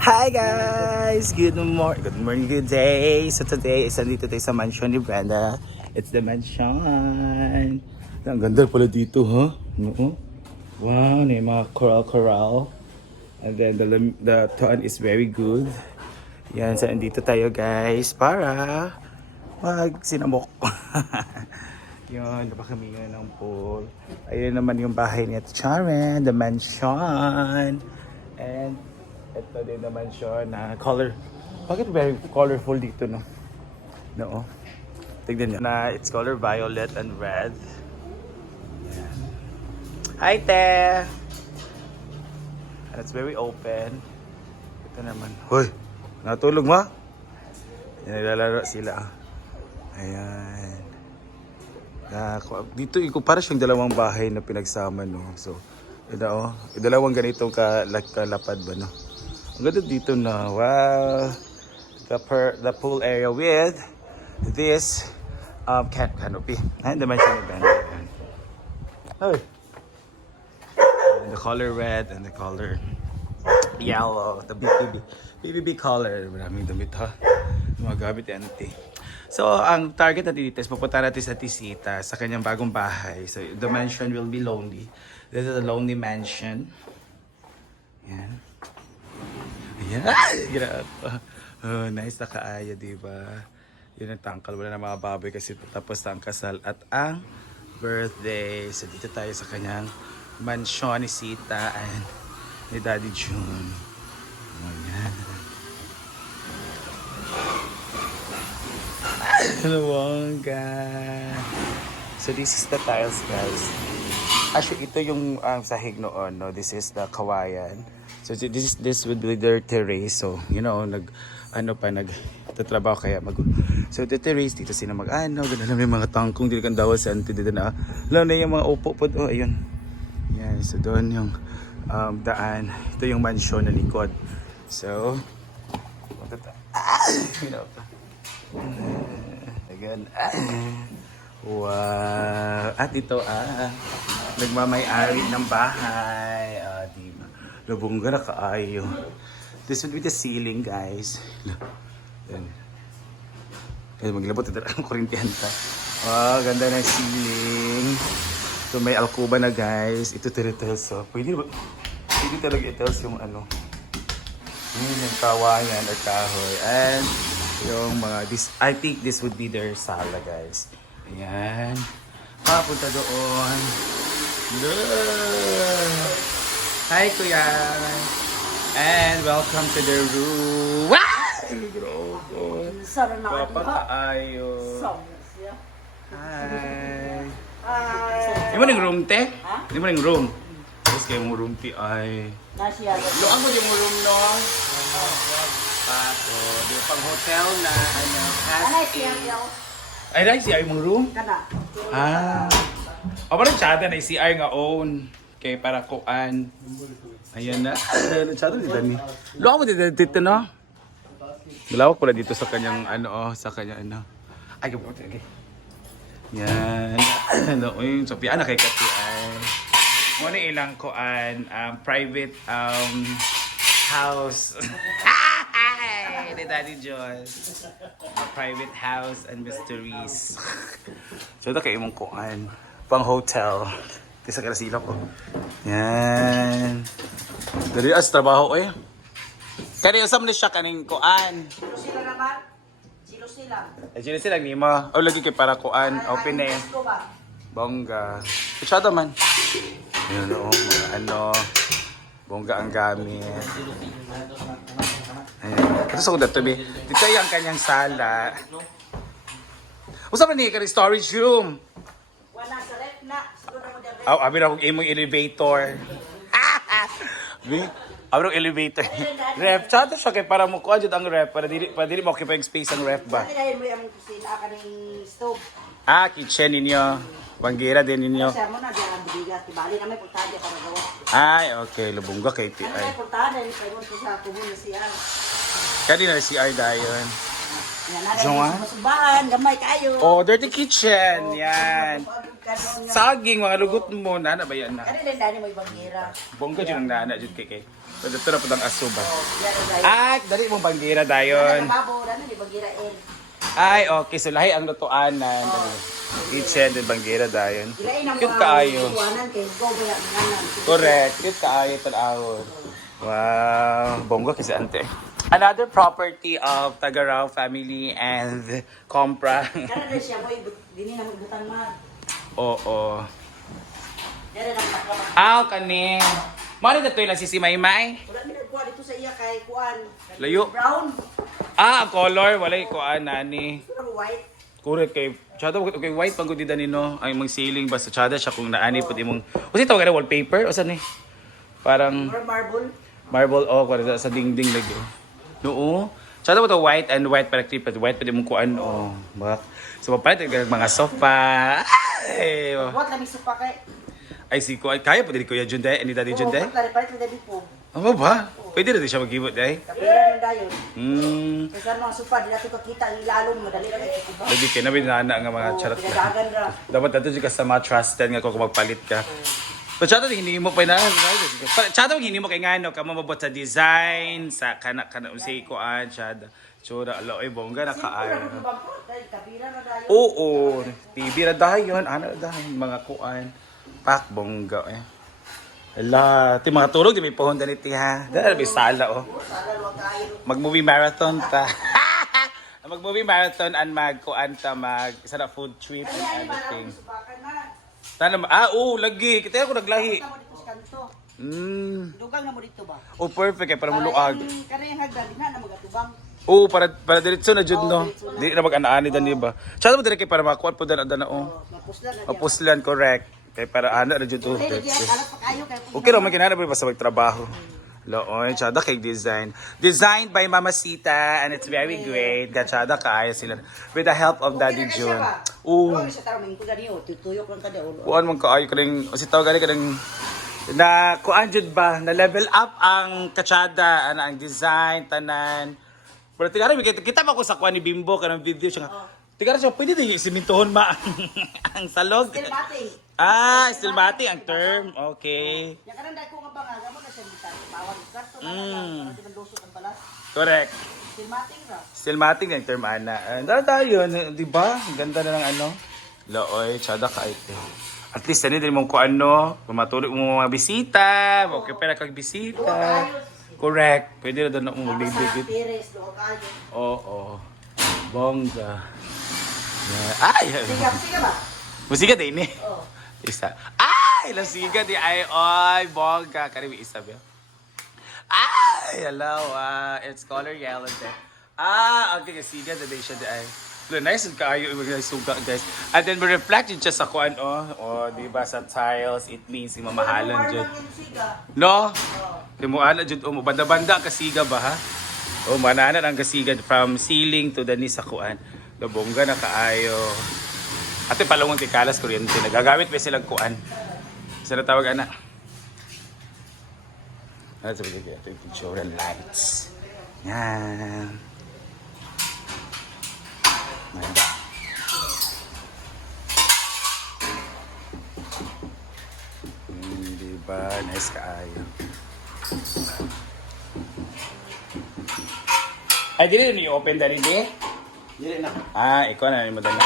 Hi guys! Good morning, good day! So today is nandito tayo sa mansion ni Brenda. It's the mansion. Ang ganda pala dito, ha? No? Wow, may mga coral. And then the tone is very good. Yan, so nandito tayo guys para mag-sinamok. Yun, napakami nga ng pool. Ayun naman yung bahay ni Charen, the mansion. And ito din naman siya na color. Bakit very colorful dito, no? No. Tignan nyo. Na it's color violet and red. Ayan. Hi, Te! And it's very open. Ito naman. Hoy! Natulog mo? Yan, nilalaro sila. Ayan. Dito, para siyang dalawang bahay na pinagsama, no? So, ito, oh. Dalawang ganitong kalapad ba, no? Ang ganda dito na, wow! The pool area with this canopy. And the mansion event. Oh. And the color red and the color yellow. The BBB color. Maraming damit, ha? Mga gamit yan natin. So, ang target natin dito is pupunta natin sa Tisita, sa kanyang bagong bahay. So, the mansion will be lonely. This is a lonely mansion. Yan. Ayan. Grabe. Oh, nice na kaaya, diba? Yun ang tangkal. Wala na mga baboy kasi tapos na ang kasal at ang birthday. So, dito tayo sa kanyang mansion ni Sita and ni Daddy June. Ayan. Luwangga. So, this is the tiles, guys. Actually, ito yung sahig noon, no? This is the kawayan. So this would be their terrace. So, you know, nagtatrabaho kaya So, the terrace dito sila mag-ano, ganun lang yung mga tangkong dito kang dawa sa dito na. Alam na yung mga upo po. Oh, ayun. Yan, so doon yung daan. Ito yung mansion na likod. So, you know. Again. Wow. At ito nagmamay-ari ng bahay. Diba? Lubongga na kaayo. This would be the ceiling, guys. Maglabot ito ang kurintihan pa. Wow, ganda ng ceiling. So may alkuba na, guys. Ito tiles. So, pwede talaga i-tiles yung ano. Yung kawayan or kahoy. And yung mga I think this would be their sala, guys. Ayan. Papunta doon. Look! Hi, Kuya! And welcome to the room! Papa kaayo. Hi! Di mo ng room, te? Di mo ng room? Tapos kayo mong room, te, ay... Loan mo yung room, no? Paso. Di ba pang hotel na, ay, dahil CR mong room? O, parang tsada na CR nga own. Kaya para kuan. Ayan na. Tsada dito ni. Luwa mo dito, no? Malawak pala dito sa kanyang, sa kanyang, Ay, kabuti, okay. Yan. Sophia, kay Kati ay. Muna ilang kuan, private, house. Ni Daddy John. A private house and mysteries. So ito kayo mong kuan. Pang hotel. Ito sa kalasila ko. Yan. Dari as trabaho eh. Kaya usap na siya kaning kuan. Sila naman. Sila. Ay sila sila ni mo. O lagi kay para kuan. Open eh. Bongga. Kutsada man. Yan o. Bongga ang gamit. Ayan. Ito sa kuda to be. Dito yung kanyang sala. Usap na niya ka storage room. Wala sa ref na. Siguro mo dyan. Abi na kong imong elevator. Abi na elevator. Ref. Chato siya kay para mo kuha dyan ang ref. Para dili mo occupy yung space ang ref ba? Dahil mo yung kusina ka ng stove. Kitchen ninyo. Bangira din ninyo. Kasi mo na dyan ang bibigat. Bali na may puntahan dyan para gawa. Ay, okay. Lubungga kay ti. Ano may puntahan dahil kayo mo sa kumun na siya. Kanina si CR dayon. Yan na rin masubahan. Gamay kayo. Oh, dirty kitchen. Yan. Saging, mga lugot mo. Nana ba yan na? Kani din dani mo ibang gira. Bongga dyan ang nana dyan kay. Ito na po ang asuba. Oh, yan ang dayon. Ay, dali mong bangira Yan dayon. ang babo, dami di bagirain. Ay, okay. So, lahi ang lutuanan. Kitchen, din bangira dayon. Gilain ang Cute kaayo. iwanan kay go kaya nganan. Correct. Cute kaayo tan-awon. Wow. Bongga kasi ante. Another property of Tagaraw family and Compra. Kana na siya boy, dini na magbutan man. Oo. Dere na magkakat. Aw, kanin. Mari na to lang si Maymay. Wala mi nagkuha dito sa iya kay kuan. Layo. Brown. Ah, ang color. Walay ko, nani. Pero white. Correct kay Chada kay white pang gudi nino ay mag ceiling basta Chada siya kung naani pud imong usi tawag na wallpaper o saan ni parang Or marble. marble para sa dingding lagi. Noo. Chada mo to white and white para clip white pud imong kuan oh. Bak. So papalit ang mga sofa. Ay, What lami sa pa kay. ay si ko ay kaya pud Kuya Junday ni Daddy Junday. Oh, palit na dabi po. Ano ba? Pwede na din siya mag-ibot day. Kapira na dayon. Sa mga supa, di natin kakita ang ilalong, madali lang ito ba? lagi kay namin nga mga charot na. Pinagagan ra. Dapat nato ka sa mga trusted nga kung magpalit ka. Pero chato hindi mo pa na. Chato hindi mo kay ngano ka mabot sa design sa kana si kuan chad. Chura alo ay bongga na kaayo. Kapira na dayon. Oo, TV na dayon, ana dayon mga kuan. Pak bongga eh. Ala, ti mga tulog di may pohon daniti ha. Dahil may sala oh. Sana luwag kayo. Mag-movie marathon ta. Mag-movie marathon and mag-kuan ta isa na food trip and Ay, para everything. ako subakan na. Tana lagi. Kita ako naglahi. Tama dito sa kanto. Dugang na mo dito ba? Oh, perfect kay para muluag. Karayang hagdan, di na magatubang. Oh, para diretso na jud no. Di na mag-anaani dan ba. Tsaka mo dire kay para makuan po dan oh. Mapuslan na diyan. Mapuslan correct. Kay para ana na jud oh. Ay, lagi alat pa kayo kay Okay ra man kinana ba basta magtrabaho. Looy, tsada kay design. Designed by Mama Sita and it's very great. Gatsada kaaya sila with the help of Daddy June. Oh, Oh, sa taro mingko gani oh, tutuyok lang kada ulo. kuan man kaayo kaning si tawag gani kanang na kuan jud ba na level up ang katsada ana ang design tanan. Pero tigara kita pa ko sa kuan ni Bimbo kanang video siya. Tigara siya pwede din simintohon ma ang salog. Still bating. Still mati ang term. Okay. Ya kanan dako nga banga, mo na siya bitan. Bawal karto na lang. Para dusok ang balas. Correct. Still mating ra. Still mating ang term ana. Tayo, di ba? Ang ganda na ng ano. Looy, tsada ka ito. At least ano din mong kung ano, pumatulog mo mga bisita, okay pera kag bisita. Correct. Pwede na doon na mo magbibigit. Pires, do kayo. Oo. Bongga. Ay! Sige ba? Musika din eh. Oh. Isa. Ay! Lasiga di ay. Ay! Bongga. Karibi isa ba? Ay! Hello. It's color yellow there. Okay. Kasiga na din siya di ay. Nice ang kaayo yung suga guys. And then we reflect yun siya sa kuan di ba sa tiles. It means yung mamahalan dyan. No? Di mo ana dyan. Banda-banda ang kasiga ba ha? Mananan ang kasiga from ceiling to the ni sa kuan. Labongga na kaayo. Ate palawang tikalas kuryente. Nagagamit ba silang kuan? Sila tawag ana. Ano sabi ko? Ito yung picture lights. Yan. Manda. Diba? Nice kaayo. Ay, dili na i-open dali di? Dili na. Ikaw na ni madala.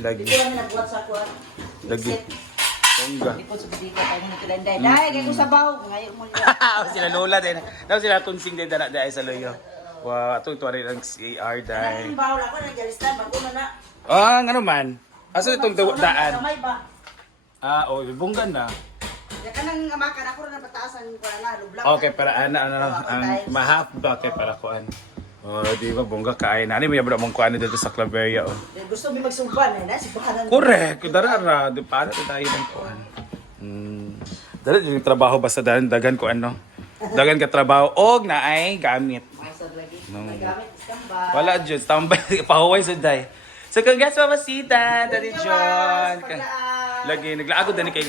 Lagi. Dili lang nagbuhat sa kuan. Lagi. Bongga. Di po sa bidika tayo mo tilanday. Dai kay ko sabaw, ngayon mo niya. Sila Lola din. Daw sila tunsing din dala dahil sa loyo. Wow, ato ito rin ang CR dahil. Ang bawal ako nag-alistan bago na na. Ano man? Asa itong daan? Kamay ba? Bongga na. Ya kanang amakan ako na pataasan ko na lublak. Okay, para ang mahap ba kay para kuan. Di ba bongga kaay na. Ano may abra mong kuan dito sa Claveria Gusto mi magsumpan na si bahanan. Correct. Dara di para tayo ng kuan. Dara yung trabaho basta dagan ko ano. Dagan ka trabaho og na ay gamit. Masad lagi. Nagamit standby. Wala jud tambay pahuway suday. So congrats Mama Sita, Daddy John. Lagi naglaagod dani kay.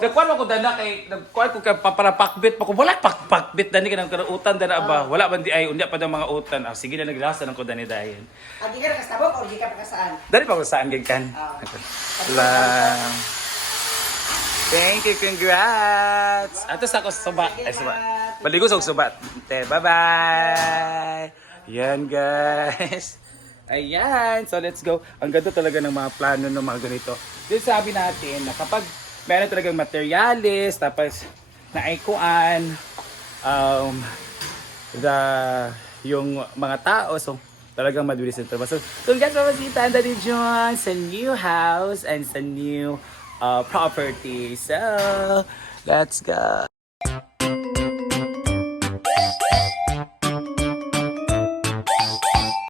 Nagkuan ako dana kay nagkuan ko kay para pakbit pa ko wala pakbit dani kanang utan dana ba. Wala man di ay unya pa daw mga utan. Sige na naglasa nang ko dani dayon. Adi ka kastabok or di ka pa kasaan? Dali pa ko saan gikan. Lang. Thank you, congrats! Ato sa ako suba. Ay, suba. Baligo sa suba. Bye-bye! Yan, guys. Ayan. So, let's go. Ang ganda talaga ng mga plano ng mga ganito. Then sabi natin na kapag meron talagang materialis, tapos naikuan, yung mga tao, so talagang mabilis yung trabaho. So guys, mabasita ang dali dyan sa new house and sa new property. So, let's go!